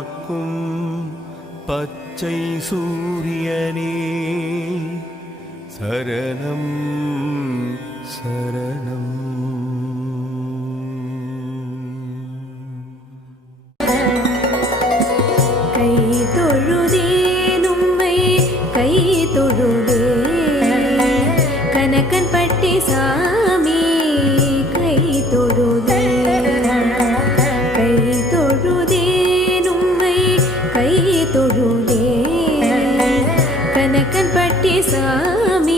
காக்கும் பச்சை சூரியனே. சரணம் சரணம். கை தொழுதே உம்மை கை தொழுதே கனக்கன் பட்டி சா స్వామి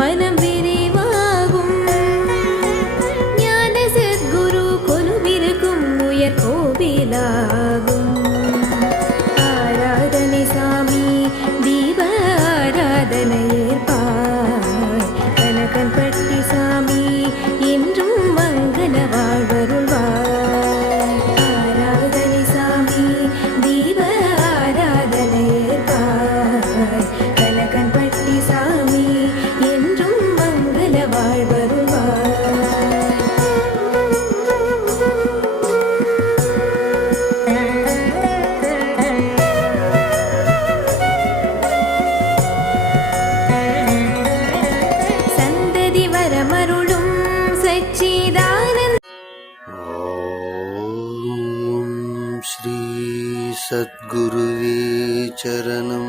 மனம் விரிவாகும். ஞான சத்குரு கொலுவிருக்கும் உயர் கோவிலாகும். ஆராதனை சாமி தீப ஆராதனையே. പരമരുളും സച്ചിദാനന്ദ ശ്രീ സദ്ഗുരുവേ ചരണം.